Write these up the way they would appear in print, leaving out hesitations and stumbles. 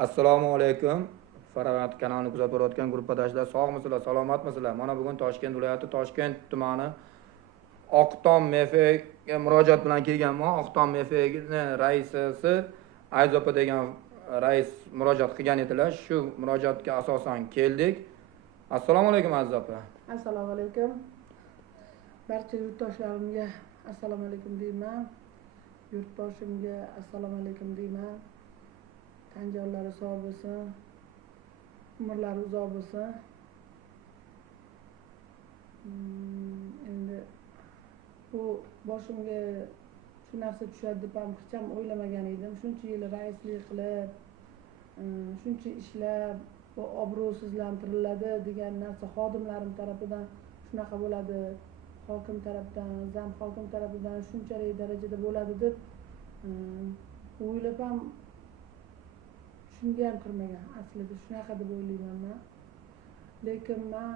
Assalomu alaykum. Farog'at kanalini kuzatib borayotgan guruhdoshlar, sog'misizlar, salomatmisizlar? Mana bugun Toshkent viloyati Toshkent tumani Oqtom MFga murojaat bilan kelganman. Oqtom MFning raisisi Ayzopa degan rais murojaat qilgan edilar. Shu murojaatga asosan keldik. Assalomu alaykum Ayzopa. Assalomu alaykum. Barcha yurtdoshlarimga assalomu alaykum deyman. Yurtboshimga assalomu alaykum deyman. Tan jonlari sog' bo'lsin, umrlari uzoq bo'lsin. Endi bu boshimga shu narsa tushadi deb ham hech ham o'ylamagan edim. Shuncha yil raislik qilib, shuncha ishlab, bu obro'sizlantiriladi degan narsa xodimlarim tarafidan shunaqa bo'ladi, hokim tarafidan, zam hokim tarafidan shunchalik darajada bo'ladi deb o'ylab ham shunga ham kirmagan. Aslida shunaqa deb o'ylayman men. Lekin men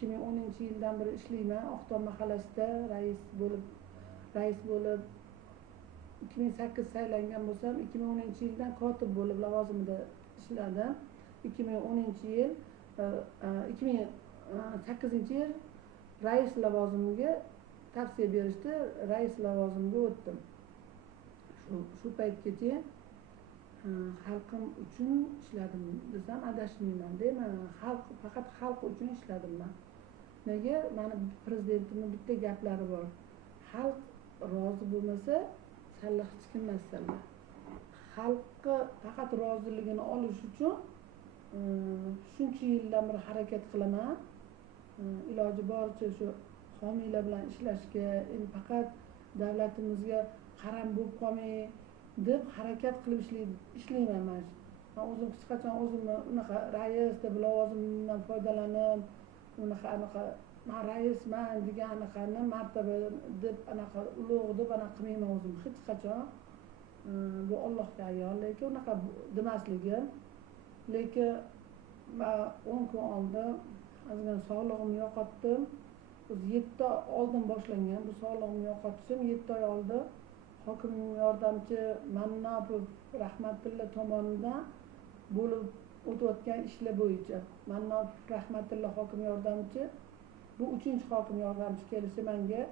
2010-yildan beri ishlayman. Oqtom mahallasida rais bo'lib 2008 saylangan bo'lsam, 2010-yildan kotib bo'lib lavozimida ishladim. 2010-yil 2008-yil rais lavozimiga tavsiya berishdi, rais lavozimiga o'tdim. Shu paytgacha xalqim uchun ishladim desam adashmayman deyman. Faqat xalq uchun ishladim men. Nega? Mani prezidentimning bitta gaplari bor. Xalq rozi bo'lmasa, salla hech kim emas salla. Xalqqa faqat roziligini olish uchun shuncha yildan beri harakat qilaman. Iloji boricha shu homiylar bilan ishlashga, endi faqat davlatimizga qaram bo'lib qolmay deb harakat qilib ishlayman men. Men o'zim hech qachon o'zimni unaqa rais deb lavozimimdan foydalanib, unaqa men raisman degan anaqani martaba deb anaqa ulug' deb anaqa qilmayman o'zim hech qachon. Bu Allohga ayon, lekin unaqa demasligim. Lekin men 10 kun oldin ozgina sog'lig'imni yo'qotdim. O'zi 7 oy oldin boshlangan bu sog'lig'imni yo'qotishim. 7 oy oldin hokimning yordamchi Mannopov rahmatilla tomonidan bo'lib o'tayotgan ishlar bo'yicha. Mannopov rahmatilla hokim yordamchi, bu 3-hokim yordamchi kelishi menga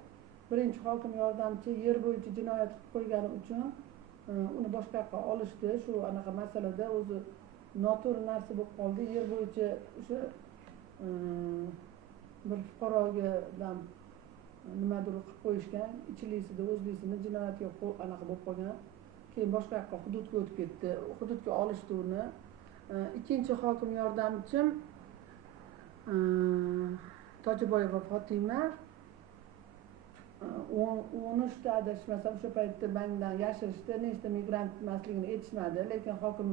1-hokim yordamchi yer bo'yicha jinoyat qilib qo'ygani uchun uni boshqa yoqqa olishdi. Shu anaqa masalada o'zi noto'g'ri narsa bo'lib qoldi. Yer bo'yicha o'sha bir fuqaroga nimadir qilib qo'yishgan, ichlisida o'zlisini jinoyatga anaqa bo'lib qolgan. Keyin boshqa yoqqa hududga o'tib ketdi. Hududga olishdi uni. 2-hokim yordamchim Tojiboyeva Fotima 13 ta adashmasam o'sha paytda bankdan yashirishdi. Nechta migrant emasligini aytishmadi, lekin hokim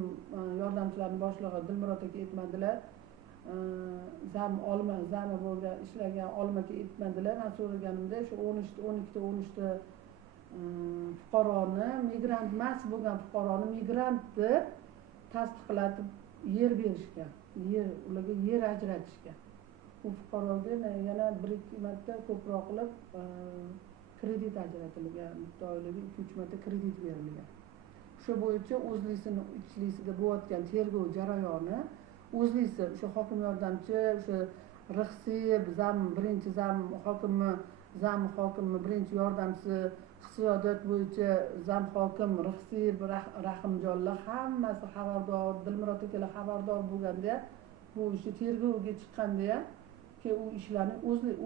yordamchilarining boshlig'i Dilmurod aka aytmadilar. Zami bo'lgan ishlagan olimga aytmadilar. Men so'raganimda shu 12 ta fuqaroni migrant emas bo'lgan fuqaroni migrant deb tasdiqlatib yer berishgan. Ularga yer ajratishgan. Bu fuqaroga yana 1-2 marta ko'proq qilib kredit ajratilgan, miqdorligi 2-3 marta kredit berilgan. Shu bo'yicha o'zlisini ichlisida bo'layotgan tergov jarayoni o'zlisi o'sha hokim yordamchi, o'sha Rixsiyev birinchi zam hokimi, birinchi yordamchisi, iqtisodiyot bo'yicha zam hokim Rixsiyev, Rahimjonlar hammasi xabardor, Dilmurod akalar xabardor bo'lganda bu ish tergovga chiqqanda ki u ishlarni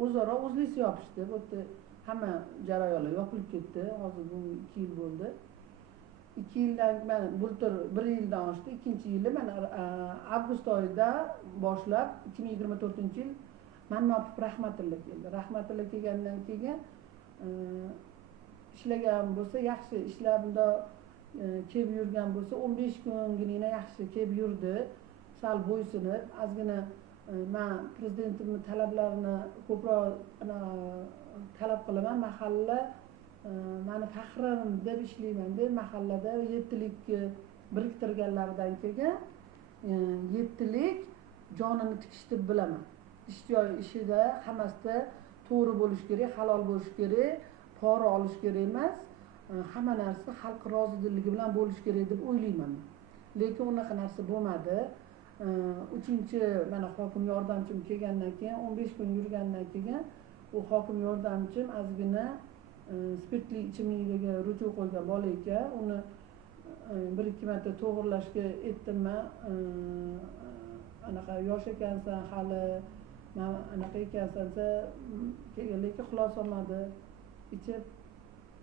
o'zaro o'zlisi yopishdi. Bu yerda hamma jarayonlar yopilib ketdi. Hozir bu 2 yil bo'ldi. 2 yildan men bultur 1 yildan oshdi. 2-yili men avgust oyida boshlab 2024-yil Mannopov rahmatilla keldi. Rahmatilla kelgandan keyin ishlagan bo'lsa, yaxshi ishlabda kelib yurgan bo'lsa, 15 kungina yaxshi kelib yurdi. Sal bo'ysunib, ozgina men prezidentimning talablarini ko'proq talab qilaman. Mahalla meni faxrim deb ishlayman deb mahallada 7lik biriktirganlaridan keyin 7lik jonini tikishni bilaman. Ishida hammasida to'g'ri bo'lish kerak, halol bo'lish kerak, pora olish kerak emas. Hamma narsa xalq roziligi bilan bo'lish kerak deb o'ylayman. lekin unaqa narsa bo'lmadi. 3-chi mana hokim yordamchim kelgandan keyin 15 kun yurgandan keyin u hokim yordamchim ozgina spirtli ichimliklarga ruju qo'ygan bola ekan, uni 1-2 marta to'g'rilashga aytdimman. Anaqa yosh ekansan hali, mana anaqa ekansan keyin lekin xulosa olmadi. Ichib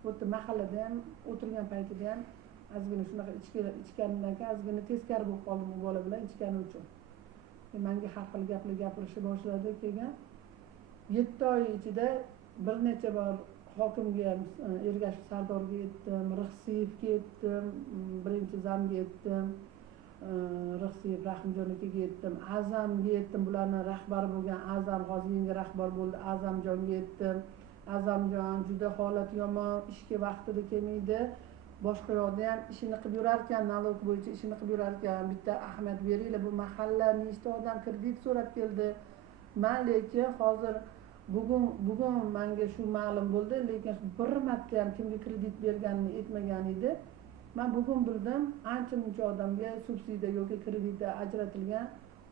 o'tdi, mahallada ham o'tirgan paytida ham ozgina shunaqa ichganidan keyin ozgina teskari bo'lib qoldim bu bola bilan ichgani uchun. Menga har xil gaplar gapirishni boshladi. Keyin 7 oy ichida bir necha bor hokimga ham, Ergashev Sardorga aytdim, Rixsiyevga aytdim, birinchi zamga aytdim, Rixsiyev Rahimjon akaga aytdim, Azamga aytdim, bularning rahbari bo'lgan Azam hozir yangi rahbar bo'ldi, Azamjonga aytdim. Azamjon juda holat yomon, ishga vaqtida kelmaydi. Boshqa yoqda ham ishini qilib yurar ekan, nalog bo'yicha ishini qilib yurar ekan. Bitta ahamiyat beringlar, bu mahalla nechta odam kredit so'rab keldi. Men lekin hozir bugun menga shu ma'lum bo'ldi, lekin bir marta ham kimga kredit berganini aytmagan edi. Men bugun bildim, ancha-muncha odamga subsidiya yoki kreditlar ajratilgan,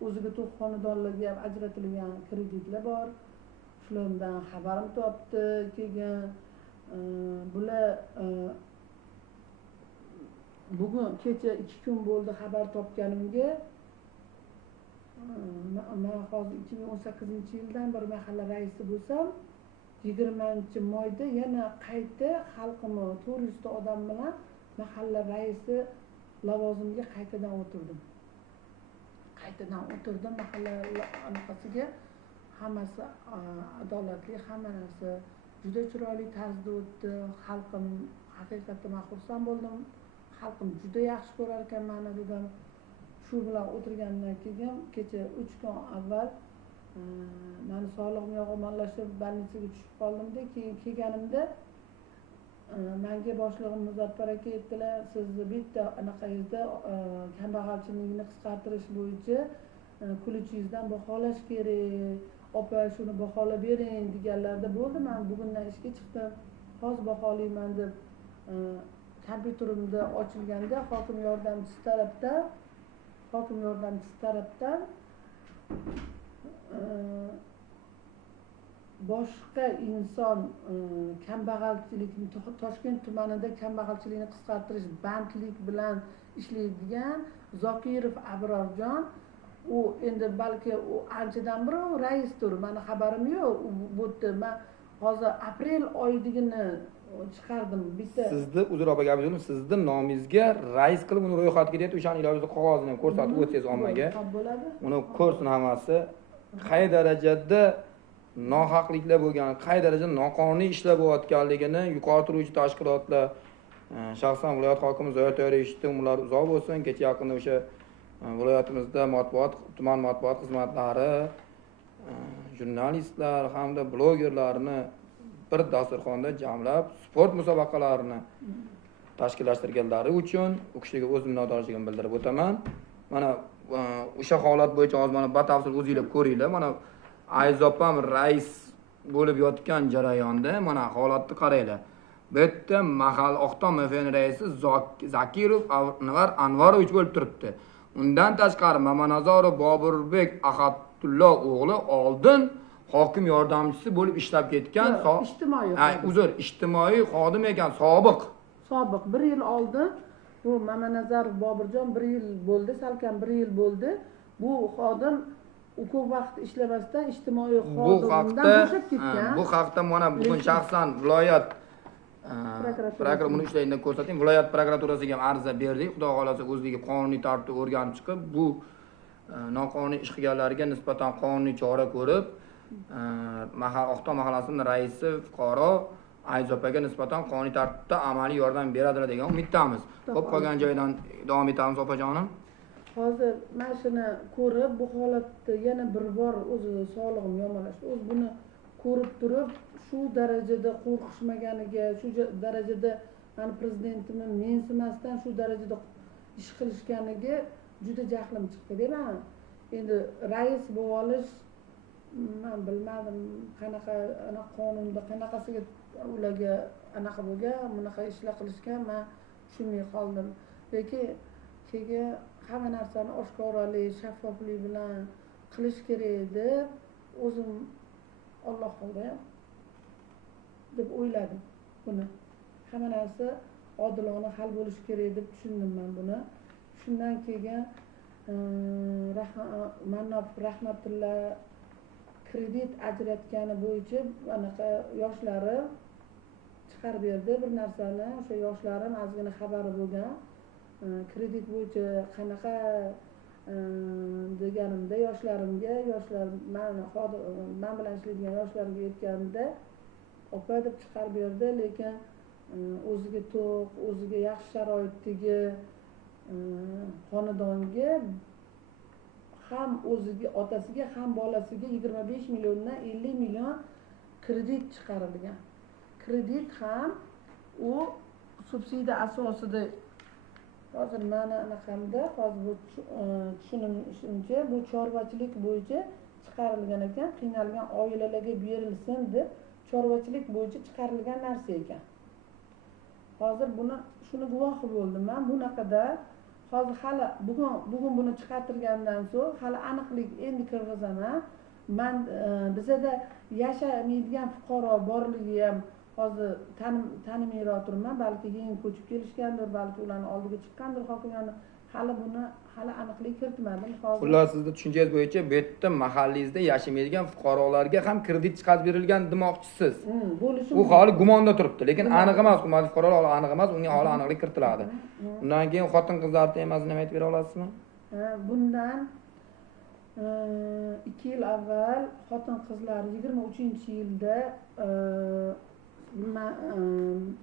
o'ziga to'q xonadonlarga ham ajratilgan kreditlar bor. Shulardan xabarim topdi. Keyin bular bugun kecha 2 kun bo'ldi xabar topganimga. Men hozir 2018-yildan bir mahalla raisi bo'lsam, 20-moyda yana qayta xalqimni 400 ta odam bilan mahalla raisi lavozimiga qaytadan o'tirdim. Mahalla anaqasiga hammasi adolatli, hamma narsa juda chiroyli tarzda o'tdi. Xalqim haqiqatdan men xursand bo'ldim. Xalqim juda yaxshi ko'rar ekan meni dedim. Shu bilan o'tirgandan keyin kecha 3 kun avval meni sog'lig'im yomonlashib больницаga tushib qoldimda. Keyin kelganimda menga boshlig'im Muzaffar aka aytdilar, sizni bitta anaqangizda kambag'alchilikni qisqartirish bo'yicha kulichingizdan baholash kerak. Opa shuni baholab bering deganlarda bo'ldi. Men bugundan ishga chiqdim. Hozir baholayman deb kompyuterimda ochilganda hokim yordamchisi tarafdan boshqa inson kambag'alchilikni Toshkent tumanida kambag'alchilikni qisqartirish bandlik bilan ishlaydigan Zokirov Abrorjon, u endi balki u anchadan beri raisdir, meni xabarim yo'q. Bu yerda men hozir aprel oyligini chiqardim. Bitta sizni uzr opa gapirim, sizni nomingizga rais qilib uni ro'yxatga deb o'sha ilojida qog'ozini ham ko'rsatib o'tsangiz ommaga. Uni ko'rsin hammasi. Qay darajada nohaqliklar bo'lgan, qay darajada noqonuniy ishlar bo'layotganligini yuqori turuvchi tashkilotlar, shaxsan viloyat hokimi Zoyatov eshitdim, ular uzoq bo'lsin. Kecha yaqinda o'sha viloyatimizda tuman matbuot xizmatlari, jurnalistlar hamda blogerlarni bir dasturxonda jamlab sport musobaqalarini tashkillashtirganlari uchun u kishiga o'z minnatdorchiligimni bildirib o'taman. Mana o'sha holat bo'yicha hozir mana batafsil o'zingizlar ko'ringlar. Mana Ayzopam rais bo'lib yotgan jarayonda mana holatni qaranglar. Bu yerda mahal Oqton MFN raisi Zakirov Anvarovich bo'lib turibdi. Undan tashqari Mamanazorov Boburbek Ahadulloh o'g'li oldin hokim yordamchisi bo'lib ishlab ketgan, ijtimoiy xodim ekan, sobiq 1 yil oldin bu Mamanazorov Boburjon 1 yil bo'ldi, salkam 1 yil bo'ldi. Bu xodim ko'p vaqt ishlamasdan ijtimoiy xodimdan bo'shab ketgan. Bu haqda mana bugun shaxsan viloyat prokuratura buni ishlaydigan ko'rsatayim. Viloyat prokuraturasiga ham ariza berdik. Xudo xolasa o'zligi qonuniy tartibda o'rganib chiqib, bu noqonuniy ish qilganlarga nisbatan qonuniy chora ko'rib, Oqton mahallasining raisi fuqaro Ayzopaga nisbatan qonuniy tartibda amaliy yordam beradilar degan umiddamiz. Xo'p, qolgan joydan davom etamiz opajonim. Hozir mana shuni ko'rib, bu holatda yana bir bor o'zi sog'lig'im yomonlashdi. O'zi buni ko'rib turib, shu darajada qo'rqishmaganiga, shu darajada mani prezidentimni mensimasdan shu darajada ish qilishganiga juda jahlim chiqdi. Men endi rais bo'lib olish, men bilmadim qanaqa qonunda qanaqasiga ularga anaqa bo'lgan, bunaqa ishlar qilishgan, men tushunmay qoldim. Lekin keyin hamma narsani oshkoralik, shaffoflik bilan qilish kerak deb o'zim Alloh qildi deb o'yladim buni. Hamma narsa odilona hal bo'lishi kerak deb tushundim men buni. Shundan keyin Mannof rahmatulloh kredit ajratgani bo'yicha anaqa yoshlarim chiqarib berdi bir narsani. O'sha yoshlarim ozgina xabari bo'lgan. Kredit bo'yicha qanaqa deganimda yoshlarimga, men bilan ishlaydigan yoshlarga aytganimda opa deb chiqarib berdi, lekin o'ziga to'q, o'ziga yaxshi sharoitdagi xonadonga ham o'ziga, otasiga ham bolasiga 25 milliondan 50 million kredit chiqarilgan. Kredit ham u subsidiya asosida hozir meni anaqamda hozir bu tushunishimcha bu chorvachilik bo'yicha chiqarilgan ekan, qiynalgan oilalarga berilsin deb chorvachilik bo'yicha chiqarilgan narsa ekan. Hozir shuni guvohi bo'ldim men bunaqada. Hozir hali bugun buni chiqartirgandan so'ng hali aniqlik endi kirg'izaman. Men bizada yashamaydigan fuqaro borligi ham hozir tanimayroq turibman. Balki yangi ko'chib kelishgandir, balki ularning oldiga chiqqandir hokimiyatni. Hali aniqlik kiritmadim. Xullas, sizni tushunchangiz bo'yicha bu yerda mahallingizda yashamaydigan fuqarolarga ham kredit chiqarib berilgan demoqchisiz. Bu hali gumonda turibdi, lekin aniq emas, hukumat fuqarolar aniq emas, uning holi aniqlik kiritiladi. Undan keyin xotin-qizlar temasini nima aytib bera olasizmi? Bundan 2 yil avval xotin-qizlar 23-yilda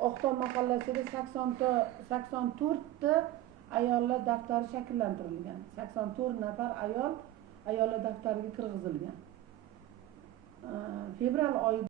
Oqtom mahallasida 84 ta ayollar daftari shakllantirilgan. 84 nafar ayollar daftariga kirgizilgan. Fevral oyida